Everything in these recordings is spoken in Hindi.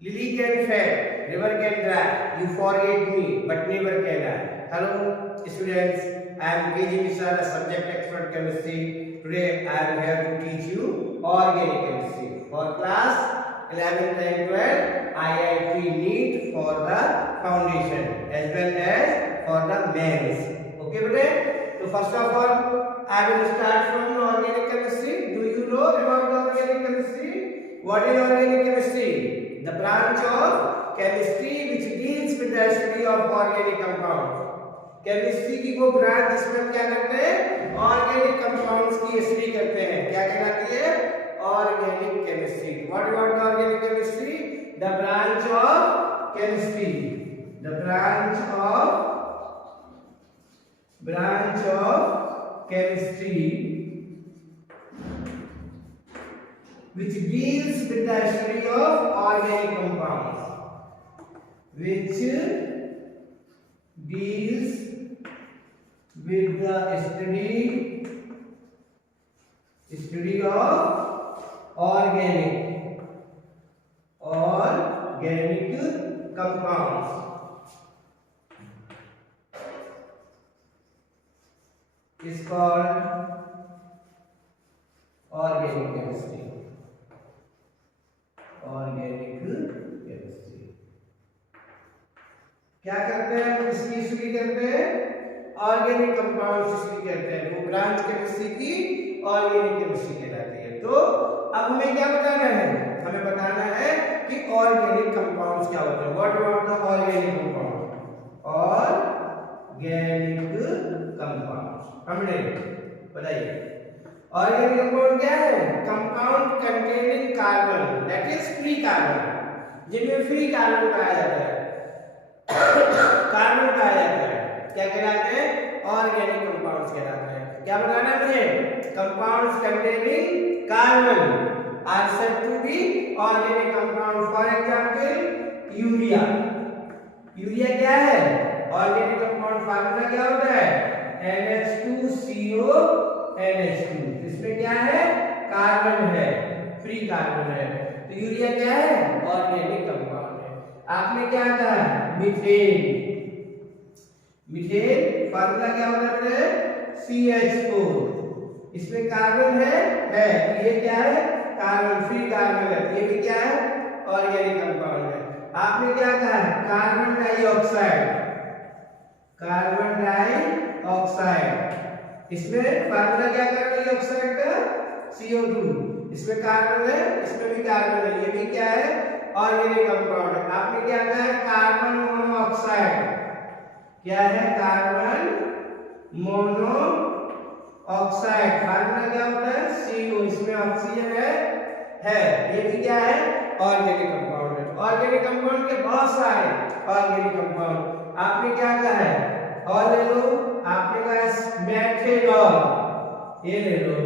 Lily can fade, river can dry, you forget me but never can I. Hello students, I am KG Mishra, the subject expert chemistry. Today I am here to teach you organic chemistry for class 11th and 12th IIT NEET for the foundation as well as for the mains. Okay bete? So first of all I will start from organic chemistry. Do you know about the organic chemistry? What is organic chemistry? The branch of chemistry which deals with the study of organic compounds. Chemistry की वो ब्रांच जिसमें हम क्या करते हैं, ऑर्गेनिक कंपाउंड्स की स्टडी करते हैं, क्या कहलाती है, organic chemistry. What about the organic chemistry? The branch of chemistry, the branch of chemistry which deals with the study of organic compounds, which deals with the study of organic compounds is called organic chemistry. Organic chemistry क्या करते हैं, इसकी स्टडी करते हैं, ऑर्गेनिक कंपाउंड्स स्टडी करते हैं. वो ब्रांच केमिस्ट्री की ऑर्गेनिक केमिस्ट्री कहलाती है. तो अब हमें क्या बताना है, हमें बताना है कि ऑर्गेनिक कंपाउंड्स क्या होते हैं. What about the organic compound? Organic compounds हमने बताइए. ऑर्गेनिक कंपाउंड क्या है? Compound containing carbon, that is free carbon, जिनमें फ्री कार्बन पाया जाता है, कार्बन पाया जाता है, क्या कहलाते हैं? ऑर्गेनिक कंपाउंड्स कहलाते हैं. क्या बताना है मुझे? Compounds containing carbon are said to be organic compound. For example urea. Urea क्या है? Organic compound. फार्मूला क्या होता है? NH2CO NH2. इसमें क्या है? कार्बन है, फ्री कार्बन है. तो यूरिया क्या है? ऑर्गेनिक कंपाउंड है. आपने क्या कहा? मीथेन. मीथेन फार्मूला क्या होता है? CH4. इसमें कार्बन है. ये क्या है? कार्बन, फ्री कार्बन है. ये भी क्या है? ऑर्गेनिक कंपाउंड है. आपने क्या कहा? Carbon dioxide. कार्बन डाइऑक्साइड, इसमें फार्मूला क्या कार्बन डाइऑक्साइड का? CO2. इसमें कार्बन है, इसमें भी कार्बन है. ये भी क्या है? ऑर्गेनिक कंपाउंड है. आपने क्या कहा है? Carbon monoxide. क्या है? Carbon monoxide. फार्मूला क्या होता है? CO. इसमें ऑक्सीजन है. ये भी क्या है? ऑर्गेनिक कंपाउंड है. ऑर्गेनिक कंपाउंड के बहुत सारे ऑर्गेनिक कंपाउंड. आपने क्या कहा है? और ले लो. आपने कहा मेथेनॉल. ये ले लो.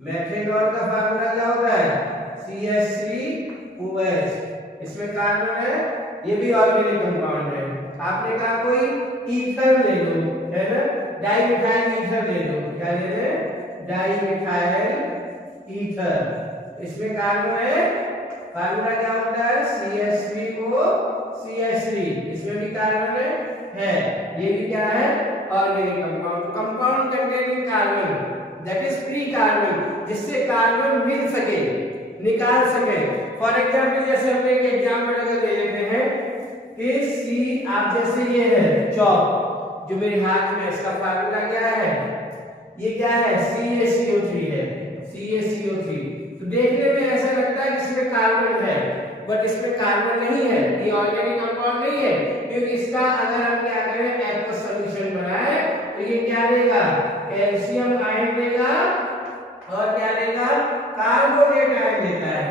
मेथेनॉल का फार्मूला क्या होता है? CH3OH. इसमें कार्बन है, ये भी ऑर्गेनिक कंपाउंड है. आपने कहा कोई ईथर ले लो, है ना? डाइमिथाइल ईथर ले लो. क्या ले ले? Dimethyl ether. इसमें कार्बन है, फार्मूला क्या होता है? CH3OCH3. इसमें भी कार्बन है. ये भी क्या है? Organic compound. Compound containing carbon, that is free carbon, जिससे कार्बन मिल सके, निकाल सके. फॉर एग्जांपल जैसे हम एक एग्जांपल अगर ले लेते हैं कि सी, आप जैसे ये है चॉक जो मेरे हाथ में, इसका फार्मूला क्या है? ये क्या है? CaCO3 है. CaCO3. तो देखने में ऐसा लगता है कि इसमें कार्बन है, बट इसमें कार्बन नहीं है. ये ऑर्गेनिक कंपाउंड नहीं है, क्योंकि इसका अगर हम क्या करें, एक्वस सॉल्यूशन बनाए तो ये क्या देगा? कैल्शियम आयन देगा. और क्या देगा? कार्बोनेट आयन देता है.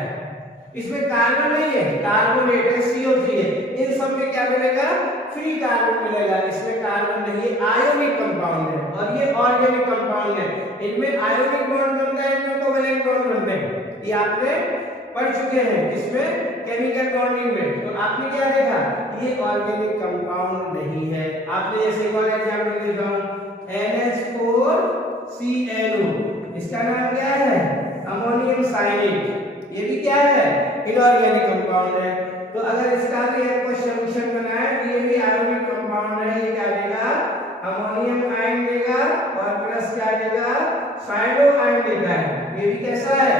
इसमें कार्बन नहीं है, कार्बोनेट है, CO3 है. इन सब में क्या मिलेगा? फ्री कार्बन मिलेगा. इसमें कार्बन नहीं है, आयोनिक कंपाउंड है. और ये ऑर्गेनिक कंपाउंड है. इनमें आयोनिक बॉन्ड बनता है, इनमें कोवैलेंट बॉन्ड बनते हैं. ये आपने पढ़ चुके हैं, जिसमें केमिकल बॉन्डिंग में. तो आपने क्या देखा? ये ऑर्गेनिक कंपाउंड नहीं है. आपने जैसे एक और एग्जांपल देता हूं, NH4CnO. इसका नाम क्या है? Ammonium cyanate. ये भी क्या है, इनऑर्गेनिक कंपाउंड है। तो अगर इसका भी एक कोई सॉल्यूशन बनाए तो ये भी आयोनिक कंपाउंड है, ये क्या देगा, अमोनियम आयन देगा और प्लस क्या देगा, साइनो आयन देगा है। ये भी कैसा है,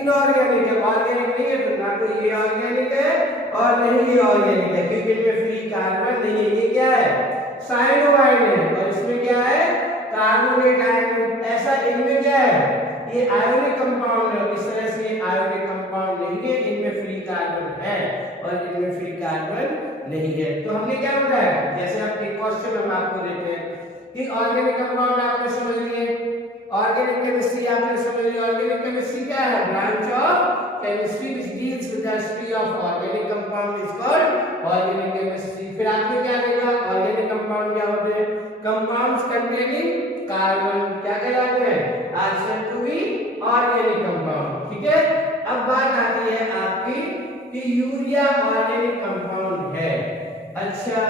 इनऑर्गेनिक है, ऑर्गेनिक नहीं है। तो ना तो ये ऑर्गेनिक है और नहीं ये ऑर्गेनिक है, क्योंकि इनमें फ्री कार्बन नहीं है। ये क्या है, साइनो आयन है और इसमें क्या है, कार्बोनेट आयन। ऐसा इनमें क्या है, ये आयोनिक कंपाउंड है, इस तरह से ये आयोनिक कंपाउंड नहीं है, इनमें फ्री कार्बन है और इनमें फ्री कार्बन नहीं है। तो हमने क्या बताया, जैसे आप एक क्वेश्चन हम आपको देते हैं कि ऑर्गेनिक कंपाउंड आपने समझ लिए, ऑर्गेनिक केमिस्ट्री आपने समझ ली। ऑर्गेनिक केमिस्ट्री क्या है, branch of chemistry which deals with the study of organic compound is called organic chemistry. फिर आपने क्या देखा, ऑर्गेनिक कंपाउंड क्या होते हैं, कंपाउंड्स कंटेनिंग कार्बन क्या कहलाते हैं, are said to be organic compound. ठीक है, अब बात आती है आपकी कि यूरिया ऑर्गेनिक कंपाउंड है। अच्छा,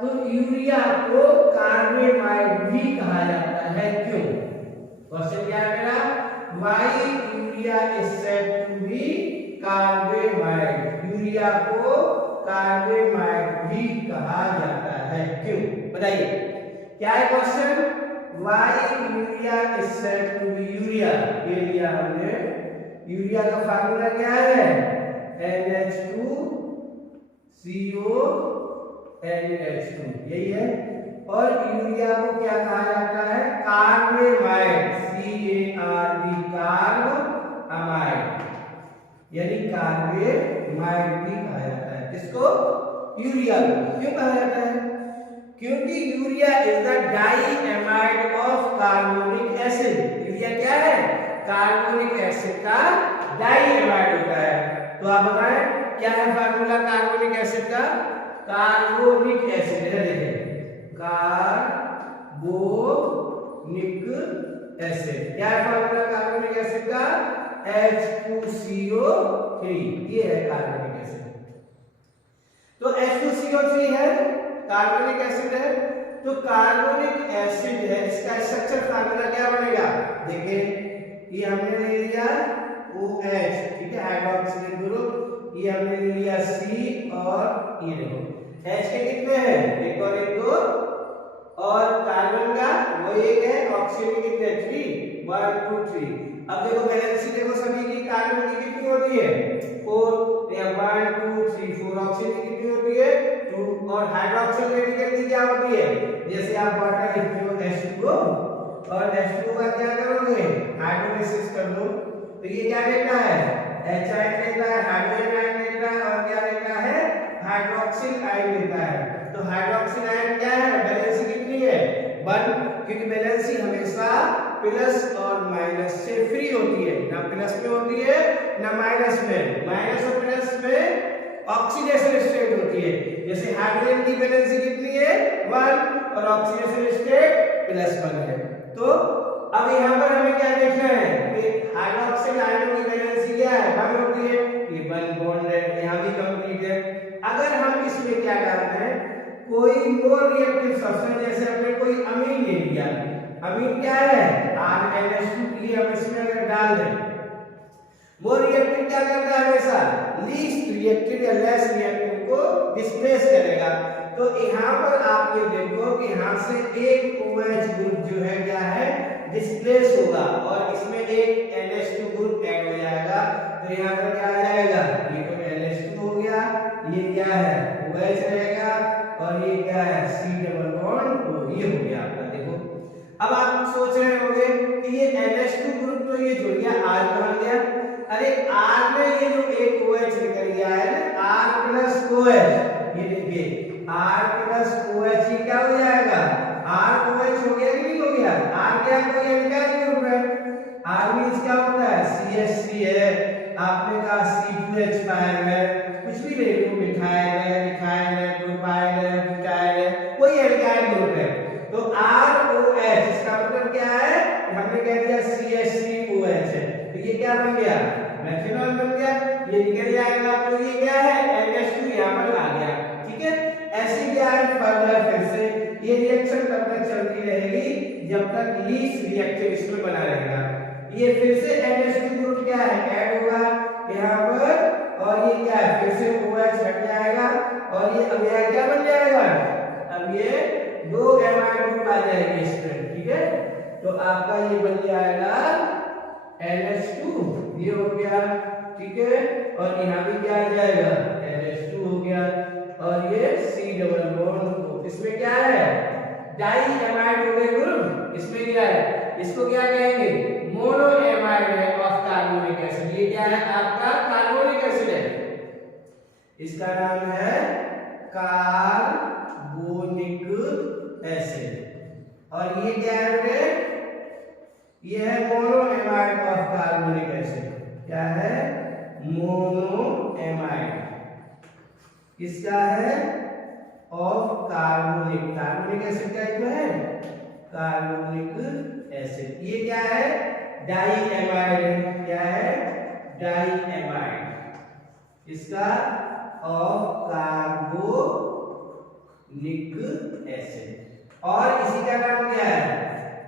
तो यूरिया को कार्बेमाइड भी कहा जाता है, क्यों? क्वेश्चन क्या है मेरा, why urea is said to be carbamide. Urea को कार्बेमाइड भी कहा जाता है, क्यों, बताइए क्या है question, why urea is said to be. Urea ये लिया हमने, यूरिया का फार्मूला क्या है, NH2CO NH2, यही है। और यूरिया को क्या कहा जाता है, कार्बेमाइड, CARB, कार्ब अमाइड, यानी कार्बेमाइड भी कहा जाता है। किसको, यूरिया को। क्यों कहा जाता है, क्योंकि urea is the diamide of carbonic acid. Urea क्या है, कार्बोनिक एसिड का डाईएमाइड होता है। तो आप बताएं क्या है फार्मूला कार्बोनिक एसिड का, कार्बोनिक एसिड, इधर देखिए, कार्बोनिक एसिड, क्या है फार्मूला कार्बोनिक एसिड का, H2CO3, ये है कार्बोनिक एसिड। तो H2CO3 है, कार्बोनिक एसिड है, तो कार्बोनिक एसिड है, इसका स्ट्रक्चर फार्मूला क्या बनेगा, देखिए ये हमने ले लिया OH, ठीक है, हाइड्रोक्सिल ग्रुप, ये हमने ले लिया C और ये देखो H के कितने हैं, एक और एक दो, और कार्बन का वो एक है, ऑक्सीजन के कितने, 3, 1 2 3। अब देखो वैलेंसी देखो सभी की, कार्बन की कितनी होती है, 4, या 1 2 3 4, ऑक्सीजन की कितनी होती है, 2, और हाइड्रोक्सिल रेडिकल की क्या होती है, जैसे आप वाटर लिखते हो H2O और H2O का क्या करोगे, हाइड्रोलाइसिस कर लो, तो ये क्या लेता है, H आयन लेता है, हाइड्रोजन आयन लेता है, और क्या लेता है, हाइड्रोक्सिल आयन लेता है। तो हाइड्रोक्सिल आयन क्या है, वैलेंसी कितनी है, 1, क्योंकि वैलेंसी हमेशा प्लस और माइनस से फ्री होती है, ना प्लस में होती है ना माइनस में। माइनस और प्लस में ऑक्सीडेशन स्टेट होती है, जैसे हाइड्रोजन की वैलेंसी कितनी है, 1, और ऑक्सीडेशन स्टेट +1 है। तो अब यहाँ पर हमें क्या देखना है कि हाइड्रोक्सिल आयनों की वैलेंसी क्या है, 1 होती है, ये 1 बॉन्ड है, यहाँ भी कंप्लीट है। अगर हम इसमें क्या करते हैं, कोई मोर रिएक्टिव सब्सटेंस, जैसे हमने कोई अमीन ले लिया, अमीन क्या है, RNH2 लिए हम इसमें अगर डाल दें, मोर रिएक्टिव क्या करता है, हमेशा लीस्ट रिएक्टिव या लेस रिएक्टिव को डिस्प्लेस करेगा। तो यहाँ पर आप ये देखो कि यहाँ से एक OH ग्रुप जो है क्या है, डिस्प्लेस होगा, और इसमें एक NH2 ग्रुप ऐड हो जाएगा। तो यहाँ पर क्या आ जाएगा, ये तो NH2 हो गया, ये क्या है, OH रहेगा, और ये क्या है, C डबल बॉन्ड O, ये हो गया आपका। देखो अब आप सोच रहे होंगे कि ये NH2 ग्रुप तो ये जुड़ गया, R कहाँ गया, अरे R में ये जो एक OH निकल गया है ना, R प्लस OH, ये देखिए R प्लस OH, ये क्या हो जाएगा, R OH हो गया कि नहीं हो गया, R क्या हो गया, इनका ग्रुप है, R मींस क्या होता है, CH3 है, आपने कहा C2H5 है, कुछ भी ले लो, मिथाइल है, मिथाइल है, प्रोपाइल है, ब्यूटाइल है, कोई एल्काइल ग्रुप है। तो ROH इसका मतलब क्या है, हमने कह दिया CH3OH है, तो ये क्या बन गया, मेथनॉल बन गया, ये निकल जाएगा। तो ये क्या है, NH2 यहाँ पर आ गया, ठीक है। ऐसी क्या है, फर्दर फिर से ये रिएक्शन तब तक चलती रहेगी जब तक लीस्ट रिएक्टिव इसमें बना रहेगा। ये फिर से NH2 ग्रुप क्या है, ऐड होगा, यहाँ आपका ये बन जाएगा NH2, ये हो गया, ठीक है। और यहाँ भी क्या आ जाएगा, NH2 हो गया, और ये C डबल बॉन्ड, इसमें क्या है, डाई एमाइड हो गए ग्रुप। इसमें क्या है, इसको क्या कहेंगे, मोनो एमाइड है ऑफ कार्बोनिक एसिड। ये क्या है आपका कार्बोनिक एसिड है, इसका नाम है कार्बोनिक एसिड। और ये क्या है बेटे, ये है mono amide of carbonic acid. क्या है, मोनो एमाइड, किसका है, ऑफ कार्बोनिक, कार्बोनिक एसिड का एक है कार्बोनिक एसिड। ये क्या है, डाई एमाइड है। क्या है, डाई एमाइड, इसका ऑफ कार्बोनिक एसिड। और इसी का नाम क्या है,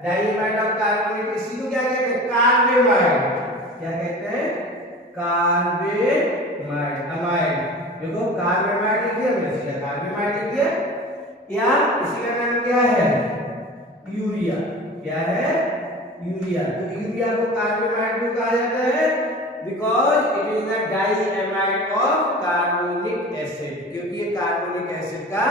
डाइमाइड ऑफ कार्बोनेट, इसी को क्या कहते हैं, कार्बेमाइड। क्या कहते हैं, कार्बेमाइड, अमाइड। देखो कार्बेमाइड लिख दिया, मैंने सीधा कार्बेमाइड लिख दिया। या इसी का नाम क्या है, यूरिया। क्या है, यूरिया। तो यूरिया को कार्बेमाइड क्यों कहा जाता है, because it is a diamide of carbonic acid, क्योंकि ये कार्बोनिक एसिड का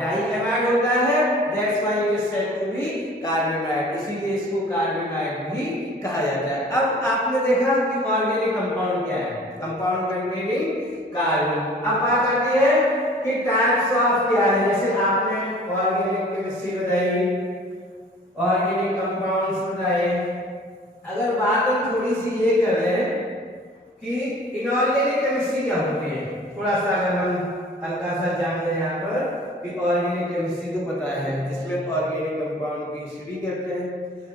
डाइएमाइड होता है, that's why it is said to be carbamide, इसीलिए इसको कार्बेमाइड भी कहा जाता है। अब आपने देखा कि ऑर्गेनिक कंपाउंड क्या है, कंपाउंड कंटेनिंग कार्बन। अब बात आती है कि टाइप्स ऑफ क्या है, जैसे आपने ऑर्गेनिक केमिस्ट्री बताई, ऑर्गेनिक कंपाउंड्स बताए। अगर बात हम थोड़ी सी ये करें कि इनऑर्गेनिक केमिस्ट्री क्या होती है, थोड़ा सा अगर हम हल्का सा जान लें यहाँ पर कि ऑर्गेनिक केमिस्ट्री तो पता है, जिसमें ऑर्गेनिक कंपाउंड की स्टडी करते हैं।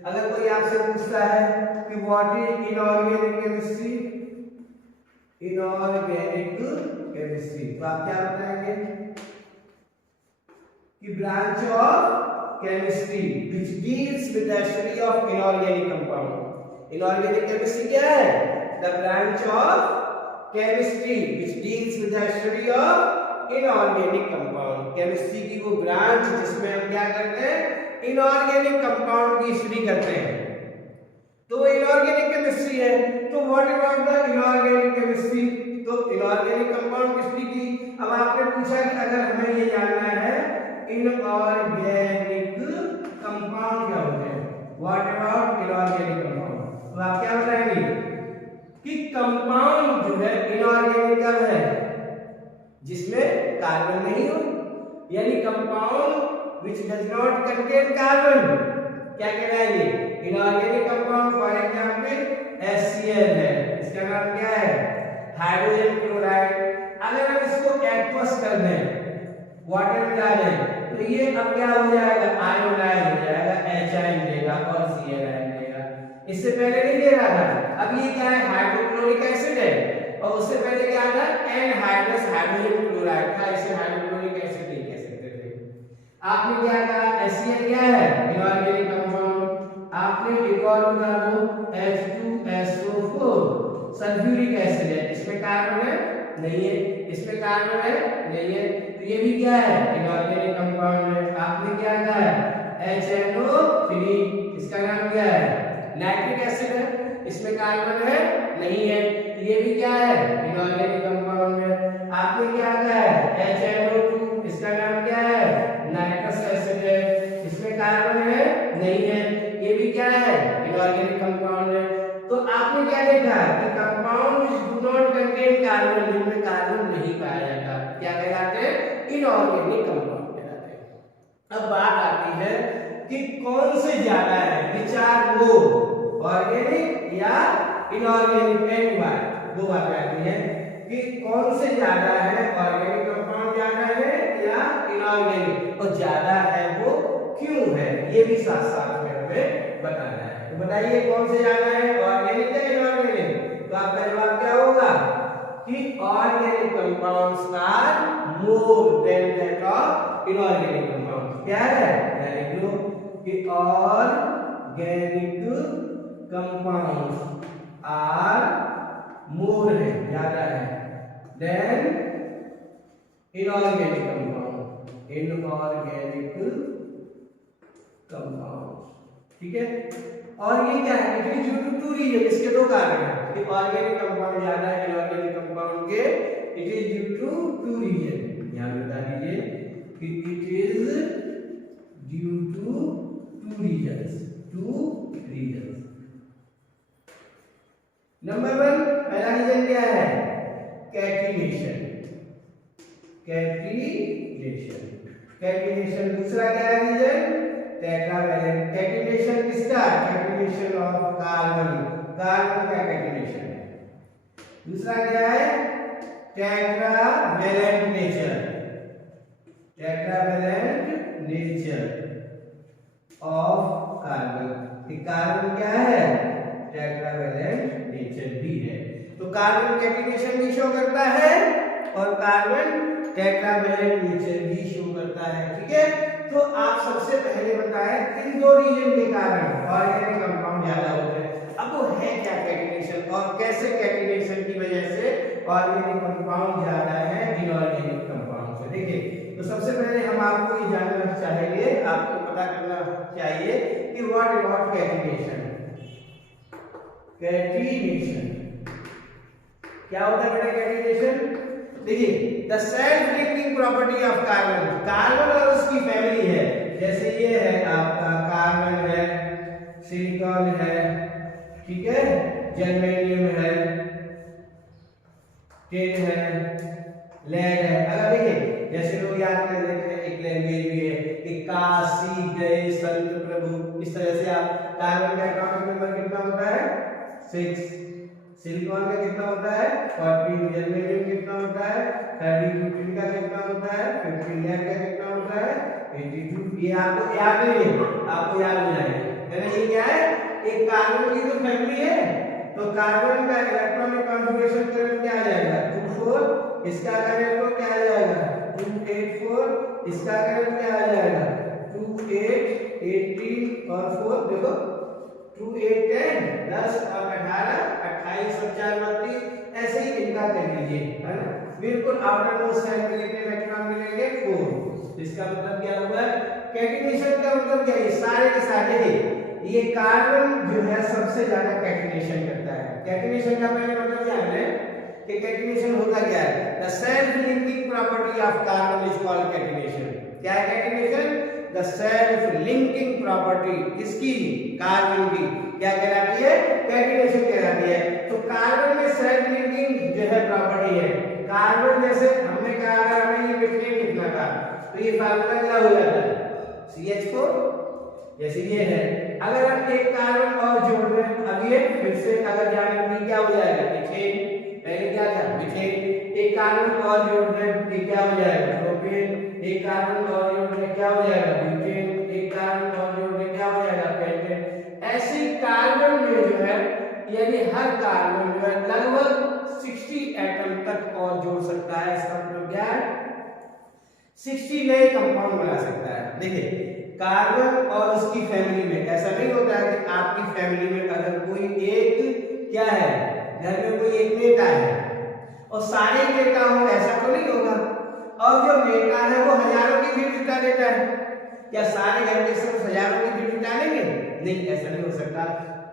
अगर कोई आपसे पूछता है कि what is inorganic chemistry, inorganic chemistry, तो आप क्या बताएंगे कि branch of chemistry which deals with the study of inorganic compound. Inorganic chemistry क्या है, the branch of chemistry which deals with the study of inorganic compound. Chemistry की वो ब्रांच जिसमें हम क्या करते हैं, इनऑर्गेनिक कंपाउंड की स्टडी करते हैं, तो वो इनऑर्गेनिक केमिस्ट्री है। तो what about the inorganic chemistry, तो इनऑर्गेनिक कंपाउंड की स्टडी की। अब आपने पूछा कि अगर हमें ये जानना है इनऑर्गेनिक कंपाउंड क्या होते हैं, व्हाट अबाउट इनऑर्गेनिक कंपाउंड, तो आप क्या बताएंगे कि कंपाउंड जो है इनऑर्गेनिक कब है, जिसमें कार्बन नहीं हो, यानी compound which does not contain carbon क्या कहलाएंगे, inorganic compound. For example HCl है, इसका नाम क्या है, हाइड्रोजन क्लोराइड। अगर हम इसको एक्वस कर दें, वाटर मिला दें, तो ये अब क्या हो जाएगा, आयोनाइज हो जाएगा, HI देगा और Cl देगा। इससे पहले नहीं दे रहा था। अब ये क्या है, हाइड्रोक्लोरिक एसिड है, और उससे पहले क्या था, एनहाइड्रस हाइड्रोजन क्लोराइड था, इसे हाइड्रोक्लोरिक एसिड नहीं कह सकते थे। आपने क्या कहा, HCl क्या है, इनऑर्गेनिक कंपाउंड। आपने एक और बता दो, H2SO4 सल्फ्यूरिक एसिड है, इसमें कार्बन है नहीं है, इसमें कार्बन है नहीं है, तो ये भी क्या है, इनऑर्गेनिक कंपाउंड है। आपने क्या कहा है, HNO3, इसका नाम क्या है, नाइट्रिक एसिड है, इसमें कार्बन है नहीं है, तो ये भी क्या है, इनऑर्गेनिक कंपाउंड है। आपने क्या कहा है, HNO2, इसका नाम क्या है, नाइट्रस एसिड है, इसमें कार्बन है नहीं है, ये भी क्या है, इनऑर्गेनिक कंपाउंड है। तो आपने क्या देखा कि compound which do not contain carbon, जिनमें कार्बन नहीं पाया जाता, क्या कहलाते हैं, इनऑर्गेनिक कंपाउंड कहलाते हैं। अब बात आती है कि कौन से ज्यादा है, विच आर मोर, ऑर्गेनिक या इनऑर्गेनिक। एंड वाई, दो बातें आती हैं कि कौन से ज्यादा है, ऑर्गेनिक कंपाउंड ज्यादा है या इनऑर्गेनिक, और ज्यादा है वो क्यों है, ये भी साथ साथ में हमें बताना है। तो बताइए कौन से ज्यादा है, ऑर्गेनिक या इनऑर्गेनिक। तो आपका जवाब क्या होगा कि organic compounds are more than that of inorganic compounds. क्या है, वेरी गुड, कि ऑर्गेनिक कंपाउंड्स आर मोर है, ज्यादा है, then inorganic compound, inorganic compound. ठीक है। और ये क्या है, it is due to two reason, इसके दो कारण हैं कि ऑर्गेनिक कंपाउंड ज्यादा है इनऑर्गेनिक कंपाउंड के, it is due to two reason, यहां बता दीजिए कि it is due to two reasons, number 1 पहला रीजन क्या है, कैटिनेशन, कैटिनेशन। दूसरा क्या है रीजन, टेट्रावैलेंट। कैटिनेशन किसका, कैटिनेशन ऑफ कार्बन, कार्बन का कैटिनेशन है। दूसरा क्या है, tetravalent nature, tetravalent nature of carbon. Carbon क्या है, टेट्रावैलेंट नेचर भी है। तो कार्बन कैटिनेशन भी शो करता है और कार्बन टेट्रावैलेंट नेचर भी शो करता है, ठीक है। तो आप सबसे पहले बताएं इन दो रीजन के कारण ऑर्गेनिक कंपाउंड ज्यादा होते हैं। अब वो है क्या कैटिनेशन और कैसे कैटिनेशन की वजह से ऑर्गेनिक कंपाउंड ज्यादा है इनऑर्गेनिक कंपाउंड से, देखिए। तो सबसे पहले हम आपको ये जानना चाहिए, आपको पता करना चाहिए कि व्हाट अबाउट कैटिनेशन। कैटिनेशन क्या होता है बेटा, कैटिनेशन देखिए, the self linking property of carbon, carbon और उसकी फैमिली है, जैसे ये है आपका कार्बन है, सिलिकॉन है, ठीक है, जर्मेनियम है, टिन है, लेड है। अगर देखिए जैसे लोग याद कर लेते हैं, एक लैंग्वेज भी है कि काशी गए संत प्रभु, इस तरह से आप कार्बन का एटॉमिक नंबर कितना होता है 6, सिलिकॉन का कितना होता है 14, जर्मेनियम कितना होता है 32, टिन का कितना होता है 15, लेड का कितना होता है 82। ये आपको याद नहीं है, आपको याद हो जाएगा। ये क्या है, एक कार्बन की तो फैमिली है, तो कार्बन का इलेक्ट्रॉनिक कॉन्फ़िगरेशन करंट क्या आ जाएगा 24, इसका करंट क्या आ जाएगा 284, इसका करंट क्या आ जाएगा 28, 18 और 4 देखो 2 8 10 10 और 18 28 और 4 32, ऐसे ही इनका कर लीजिए, है ना। बिल्कुल आउटर मोस्ट साइड में कितने इलेक्ट्रॉन मिलेंगे 4। इसका मतलब क्या हुआ, कैटिनेशन का मतलब क्या है, सारे के सारे ये कार्बन जो है सबसे ज्यादा कैटिनेशन करता है। कैटिनेशन का पहले मतलब क्या है कि कैटिनेशन होता क्या है, the self linking property of carbon is called catenation. क्या है catenation, the self linking property, किसकी, कार्बन की, क्या कहलाती है, कैटिनेशन कहलाती है। तो कार्बन में सेल्फ लिंकिंग जो है प्रॉपर्टी है। कार्बन जैसे हमने कहा अगर हमें ये मीथेन लिखना था तो ये फार्मूला क्या हो जाता है CH4, जैसे ये है। अगर हम एक कार्बन और जोड़ दें, अब ये फिर से अगर जाने क्या हो जाएगा मीथेन, पहले क्या था मीथेन, एक कार्बन और जोड़ दें ये क्या हो जाएगा प्रोपेन, एक कार्बन और जोड़ दें क्या हो जाएगा ब्यूटेन, एक कार्बन और जोड़ दें क्या हो जाएगा पेंटेन। ऐसे कार्बन में जो है यानी हर कार्बन जो है लगभग 60 एटम तक और जोड़ सकता है। इसका मतलब क्या है 60 नए कंपाउंड बना सकता है। देखिए कार्बन और उसकी फैमिली में ऐसा नहीं होता है कि आपकी फैमिली में अगर कोई एक क्या है, घर में कोई एक नेता है और सारे नेता हो, ऐसा तो नहीं होगा। और जो नेता है वो हजारों की भीड़ जुटा देता है, क्या सारे घर के सब हजारों की भीड़ जुटा लेंगे, नहीं, ऐसा नहीं हो सकता।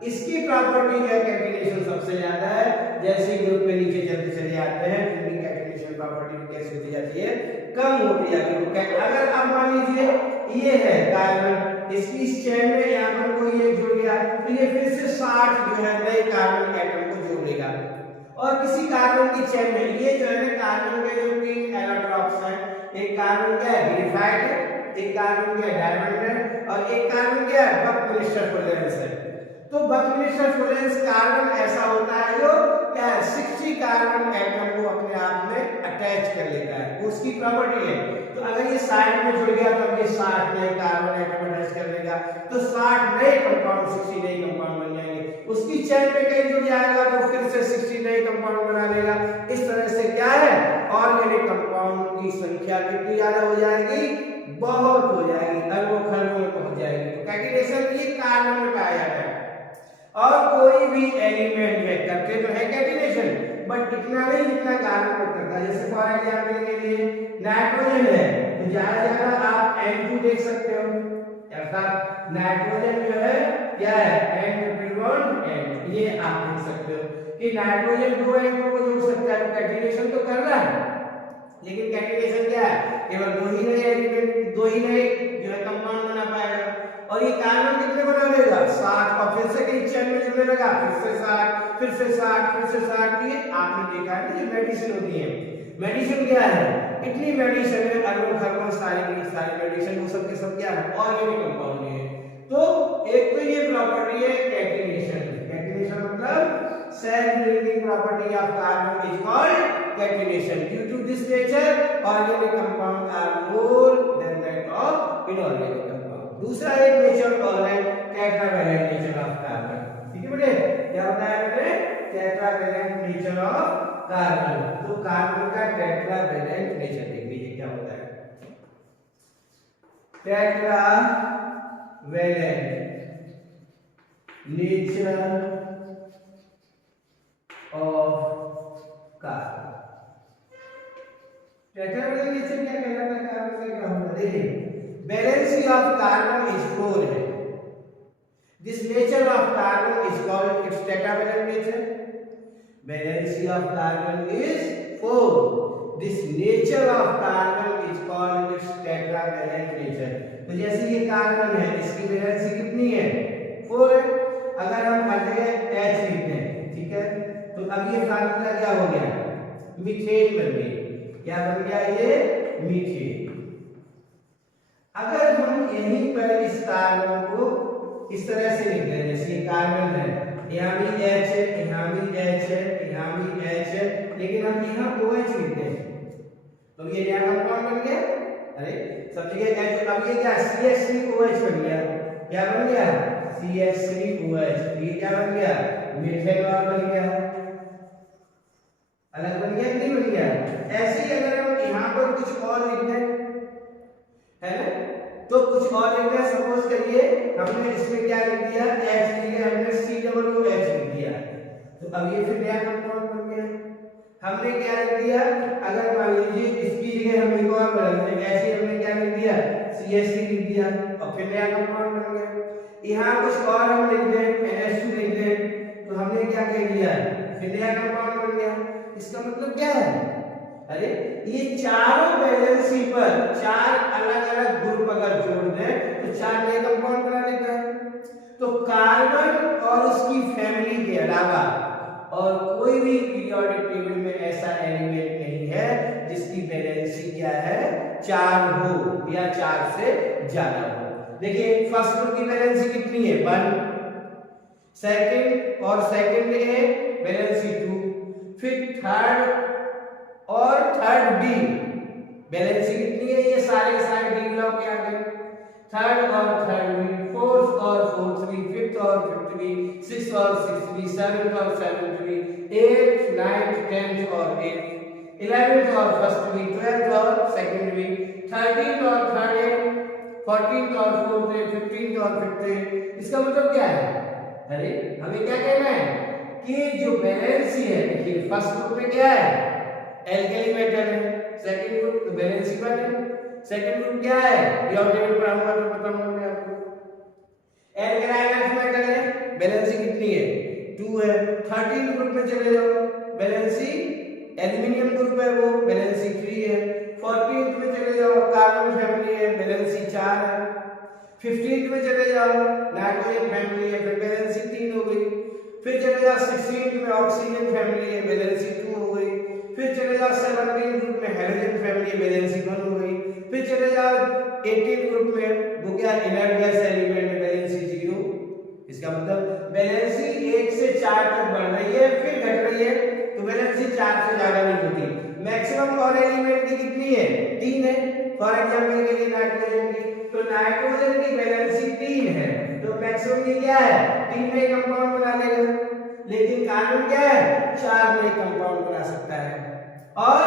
इसकी प्रॉपर्टी जो है कैटिनेशन सबसे ज्यादा है। जैसे ग्रुप में नीचे चलते चले जाते हैं उनकी कैटिनेशन प्रॉपर्टी कैसे होती जाती है, कम होती जाती है। अगर अब मान लीजिए ये है कार्बन, इसकी इस चेन में यहाँ पर कोई एक जुड़ गया तो ये फिर से 60 जो है नए कार्बन एटम को जोड़ेगा। और किसी कार्बन की चेन में ये जो है ना कार्बन के जो 3 एलोट्रॉप्स हैं, एक कार्बन क्या है ग्रेफाइट है, एक कार्बन क्या है डायमंड है और एक कार्बन क्या है बकमिलिस्टर फ्लोरेंस है। तो बकमिलिस्टर फ्लोरेंस कार्बन ऐसा होता है जो क्या है 60 कार्बन एटम को अपने आप में अटैच कर लेता है, वो उसकी प्रॉपर्टी है। तो अगर ये साइड में जुड़ गया तो ये 60 नए कार्बन एटम अटैच कर लेगा, तो 60 नए कंपाउंड 60 नए कंपाउंड बन जाएंगे। उसकी चेन में कहीं जुड़ जाएगा तो फिर से 60 नए कंपाउंड बना लेगा। इस तरह से क्या है ऑर्गेनिक कंपाउंड की संख्या कितनी ज्यादा हो जाएगी, बहुत हो जाएगी, अरबों खरबों में पहुंच जाएगी। तो कैटिनेशन ये कार्बन में पाया जाता है। और कोई भी एलिमेंट है करते तो है कैटिनेशन, बट इतना नहीं जितना कार्बन में करता है। जैसे फॉर एग्जांपल के लिए नाइट्रोजन है तो ज्यादा ज्यादा आप N2 देख सकते हो, अर्थात नाइट्रोजन जो है क्या है एंड ट्रिपल बॉन्ड एंड। ये आप देख सकते हो कि नाइट्रोजन दो एटमों को जोड़ सकता है, तो कैटिनेशन तो कर रहा है, लेकिन कैटिनेशन क्या है, केवल दो ही नए एलिमेंट, दो ही नए जो है कंपाउंड बना पाएगा। और ये कार्बन कितने बना लेगा 60, और फिर से कई चेन में जुड़ने लगा, फिर से 60, फिर से 60, फिर से 60। ये आपने देखा है कि मेडिसिन होती है। मेडिसिन क्या है, इतनी मेडिसिन है, अरबों खरबों सारी मेडिसिन, वो सब के सब क्या है ऑर्गेनिक कंपाउंड है। तो एक तो ये प्रॉपर्टी है कैटिनेशन। कैटिनेशन मतलब self linking property of carbon is called catenation. Due to this nature organic compound are more than that of inorganic compound. दूसरा एक नेचर और है टेट्रावैलेंट नेचर ऑफ कार्बन। ठीक है बेटे, क्या होता है बेटे टेट्रावैलेंट नेचर ऑफ कार्बन। तो कार्बन का टेट्रावैलेंट नेचर देख लीजिए क्या होता है। Tetravalent nature of carbon. Tetravalent nature क्या कहलाता है, कार्बन का क्या होता है, देखिए वैलेंसी ऑफ कार्बन इज 4 है। This nature of carbon is called its tetravalent nature. Valency of carbon is 4। This nature of carbon is called its tetravalent nature. तो जैसे ये कार्बन है, इसकी वैलेंसी कितनी है 4 है। अगर हम हर जगह H लिखते हैं, ठीक है, तो अब ये फार्मूला क्या हो गया, मीथेन बन गई। क्या बन गया ये मीथेन। अगर हम यहीं पर इस कार्बन को इस तरह से लिख दें, जैसे ये कार्बन है, यहाँ भी H है, यहाँ भी H है, यहाँ भी H है, लेकिन हम यहाँ OH लिखते हैं, तो ये नया कंपाउंड बन गया। अरे सब जगह H, अब ये क्या CH3OH बन गया। क्या बन गया CH3OH। ये क्या बन गया मीथेनॉल बन गया। अलग बन गया नहीं बन गया। ऐसे ही अगर हम यहाँ पर कुछ और लिख दें, है ना, तो कुछ और लिख दें, सपोज करिए हमने इसमें क्या लिख दिया H लिख दिया, हमने COOH लिख दिया, तो अब ये फिर नया कंपाउंड बन गया। हमने क्या लिख दिया, अगर मान लीजिए इसकी जगह हम एक और बदल दें, ऐसे हमने क्या लिख दिया CH3 लिख दिया, और फिर नया कंपाउंड बन गया। यहाँ कुछ और हम लिख दें NH2 लिख दें, तो हमने क्या कह दिया फिर नया कंपाउंड बन गया। इसका मतलब क्या है, अरे ये चारों वैलेंसी पर 4 अलग-अलग ग्रुप अगर जोड़ दें तो 4 नए कंपाउंड बना देता है। तो कार्बन और उसकी फैमिली के अलावा और कोई भी पीरियोडिक टेबल में ऐसा एलिमेंट नहीं है जिसकी वैलेंसी क्या है 4 हो या 4 से ज्यादा हो। देखिए फर्स्ट ग्रुप की वैलेंसी कितनी है 1, सेकंड और सेकंड ए वैलेंसी 2, फिर थर्ड और थर्ड डी वैलेंसी कितनी है, ये सारे डी ब्लॉक के आ गए। थर्ड और थर्ड बी, फोर्थ और फोर्थ बी, फिफ्थ और फिफ्थ बी, सिक्स्थ और सिक्स्थ बी, सेवंथ और seventh B, eighth, ninth, tenth और एट्थ, 11th और फर्स्ट बी, 12th और सेकंड बी, 13th और थर्ड ए, 14th और फोर्थ ए, 15th और फिफ्थ ए। इसका मतलब क्या है, अरे हमें क्या कहना है कि जो वैलेंसी है, देखिए फर्स्ट ग्रुप में क्या है एल्केली मेटल है, सेकंड ग्रुप वैलेंसी 1 है, सेकंड ग्रुप क्या है ये टेबल पर आऊंगा तो पता होगा आपको। एल्केलाइन अर्थ मेटल है, वैलेंसी कितनी है 2 है। 13 ग्रुप में चले जाओ, वैलेंसी एल्युमिनियम ग्रुप है वो, वैलेंसी 3 है। 14th में चले जाओ कार्बन फैमिली है, वैलेंसी 4 है। 15th में चले जाओ नाइट्रोजन फैमिली है, फिर वैलेंसी 3 हो गई। फिर चले जाओ 16th में ऑक्सीजन फैमिली है, वैलेंसी 2 हो गई। फिर चले जाओ 17th ग्रुप में हाइड्रोजन फैमिली, वैलेंसी 1 हो गई। फिर चले जाओ 18th ग्रुप में वो क्या इनर्ट गैस एलिमेंट है, वैलेंसी 0। इसका मतलब वैलेंसी 1 से 4 तक बढ़ रही है फिर घट रही है, तो वैलेंसी 4 से ज्यादा नहीं होती। मैक्सिमम और एलिमेंट की कितनी है 3 है। फॉर एग्जांपल के लिए नाइट्रोजन की, तो नाइट्रोजन की वैलेंसी 3 है, तो मैक्सिमम ये क्या है 3 नए कंपाउंड बना लेगा। लेकिन कार्बन क्या है 4 नए कंपाउंड बना सकता है। और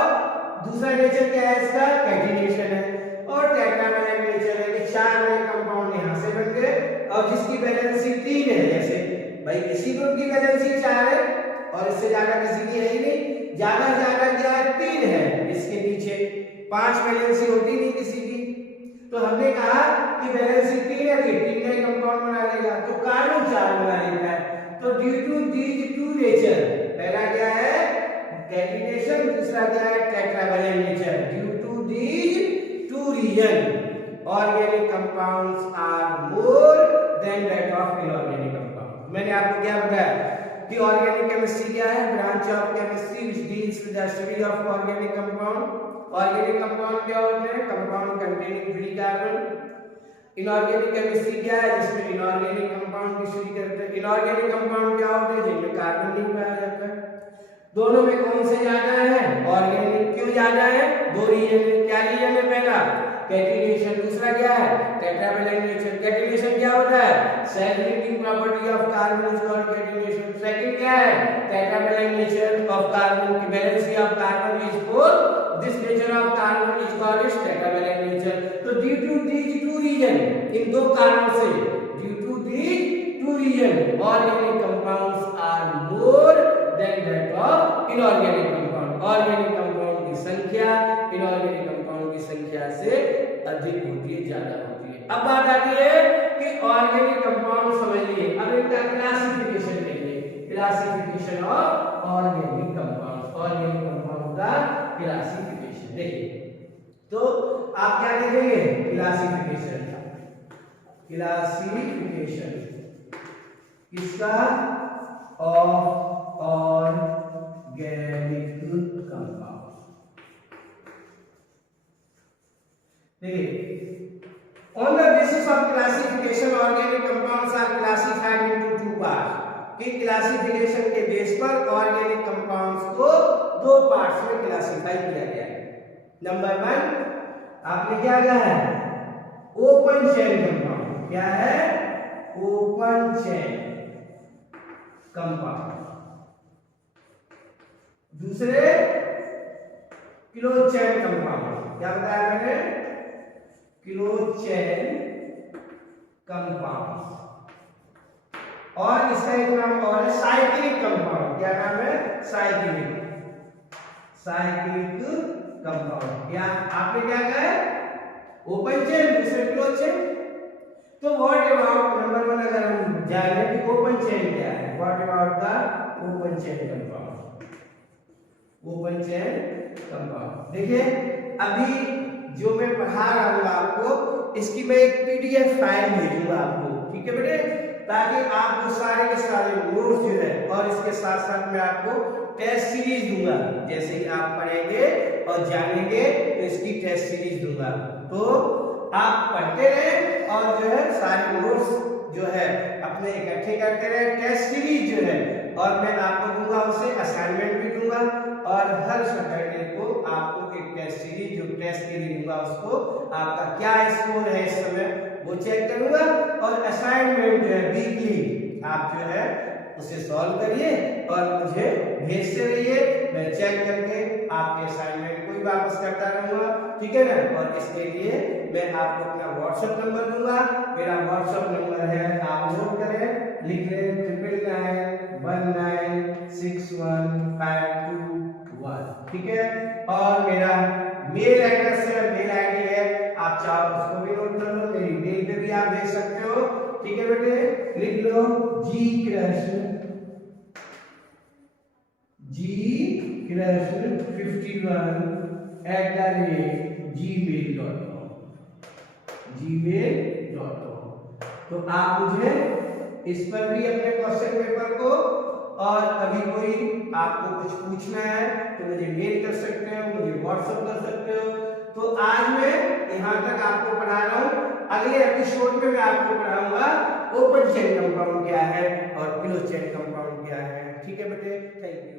दूसरा नेचर क्या है इसका कैटिनेशन है, और टेट्रावैलेंट नेचर है कि 4 नए कंपाउंड यहां से बन गए और जिसकी वैलेंसी 3 है। जैसे भाई इसी ग्रुप की वैलेंसी 4 है और इससे ज्यादा किसी की है ही नहीं, ज्यादा क्या है 3 है, इसके नीचे 5 वैलेंसी होती नहीं किसी की। तो हमने कहा कि वैलेंसी 3 है, 3 नए कंपाउंड बना लेगा, तो कार्बन 4 बना लेता है। तो due to these two nature, पहला क्या है कैटिनेशन, दूसरा क्या है tetravalent nature, due to these two reason organic compounds are more than that of inorganic compound. मैंने आपको क्या बताया कि ऑर्गेनिक केमिस्ट्री क्या है, branch of chemistry which deals with the study of organic compound. Organic compound क्या होते हैं, compound containing free carbon. Inorganic chemistry क्या है, जिसमें इनऑर्गेनिक कंपाउंड की स्टडी करते हैं। इनऑर्गेनिक कंपाउंड क्या होते हैं, जिनमें कार्बन नहीं पाया जाता है। दोनों में कौन से ज्यादा है, ऑर्गेनिक। क्यों ज्यादा है, दो रीजन है। क्या रीजन है, पहला कैटिनेशन, दूसरा क्या है टेट्रावैलेंट नेचर। कैटिनेशन क्या होता है, self linking property of carbon is called catenation. Second क्या है टेट्रावैलेंट नेचर ऑफ कार्बन, की valency of carbon is 4, this nature of carbon is called tetravalent nature. तो due to these two reason, इन दो कारणों से, due to these two reason organic compounds are more than that of inorganic compound. Organic compound की संख्या इनऑर्गेनिक कंपाउंड की संख्या से अधिक होती है, ज्यादा होती है। अब बात आती है कि ऑर्गेनिक कंपाउंड समझिए, अब इनका क्लासिफिकेशन लेंगे, classification of organic compound. Organic compound का क्लासिफिकेशन देखिए, तो आप क्या देखेंगे क्लासिफिकेशन, क्लासिफिकेशन किसका, ऑफ ऑर्गेनिक कंपाउंड। देखिए, on the basis of classification organic compounds are classified into two parts। कि क्लासिफिकेशन के बेस पर ऑर्गेनिक कंपाउंड्स को दो पार्ट्स में क्लासिफाई किया गया है। नंबर 1 आपने क्या कहा है, ओपन चेन कंपाउंड। क्या है, ओपन चेन कंपाउंड। दूसरे क्लोज चेन कंपाउंड। क्या बताया मैंने, क्लोज चेन कंपाउंड। और इसका एक नाम और है साइक्लिक कंपाउंड। क्या नाम है, साइक्लिक, साइक्लिक कंपाउंड। या आपने क्या कहा है, ओपन चेन, दूसरे क्लोज चेन। तो व्हाट अबाउट नंबर 1, अगर हम जाने कि ओपन चेन क्या है, what about the open chain compound. Open chain compound देखिए, अभी जो मैं पढ़ा रहा हूँ आपको, इसकी मैं एक पीडीएफ फाइल भेजूंगा आपको, ठीक है बेटे, ताकि आपको सारे के सारे नोट्स जो है, और इसके साथ साथ मैं आपको टेस्ट सीरीज दूंगा। जैसे ही आप पढ़ेंगे और जानेंगे तो इसकी टेस्ट सीरीज दूंगा, तो आप पढ़ते रहें और जो है सारे नोट्स जो है अपने इकट्ठे करते रहे। टेस्ट सीरीज जो है, और मैं आपको दूंगा उसे असाइनमेंट भी दूंगा, और हर सैटरडे को आपको एक टेस्ट सीरीज जो टेस्ट के लिए दूंगा, उसको आपका क्या स्कोर है इस समय वो चेक करूंगा। और असाइनमेंट जो है वीकली आप जो है उसे सॉल्व करिए और मुझे भेजते रहिए, मैं चेक करके आपके असाइनमेंट को भी वापस करता रहूंगा, ठीक है ना। और इसके लिए मैं आपको अपना व्हाट्सएप नंबर दूंगा। मेरा व्हाट्सएप नंबर है, आप नोट करें, लिख लें 9919615221, ठीक है। और मेरा मेल एड्रेस है, मेल आईडी है, आप चाहो उसको भी नोट कर लो, मेरी मेल पे भी आप भेज सकते हो, ठीक है बेटे। लिख लो gkrush51@gmail.com, gmail.com। तो आप मुझे इस पर भी अपने क्वेश्चन पेपर को, और अभी कोई आपको कुछ पूछना है तो मुझे मेल कर सकते हो, मुझे व्हाट्सएप कर सकते हो। तो आज मैं यहाँ तक आपको पढ़ा रहा हूँ, अगले एपिसोड में मैं आपको पढ़ाऊंगा ओपन चेन कंपाउंड क्या है और क्लोज चेन कंपाउंड क्या है, ठीक है बेटे। Thank you.